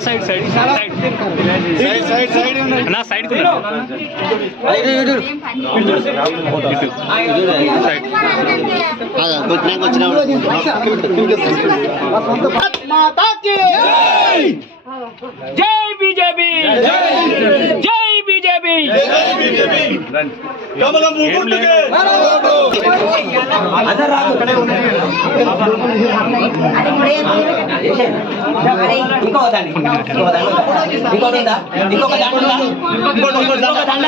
Side side side side side వచ్చిన జై జై బీజేపీ. ఇంకో దండి ఇంకొక దండ ఇంకొక దండ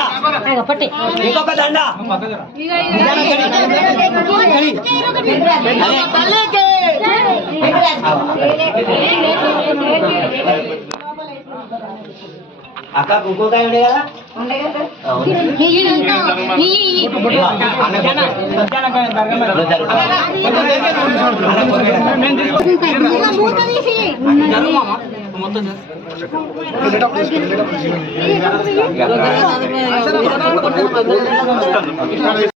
ఇంకొక దండ అక్క ఇంకోకాయ ఉండే కదా మూత తీసి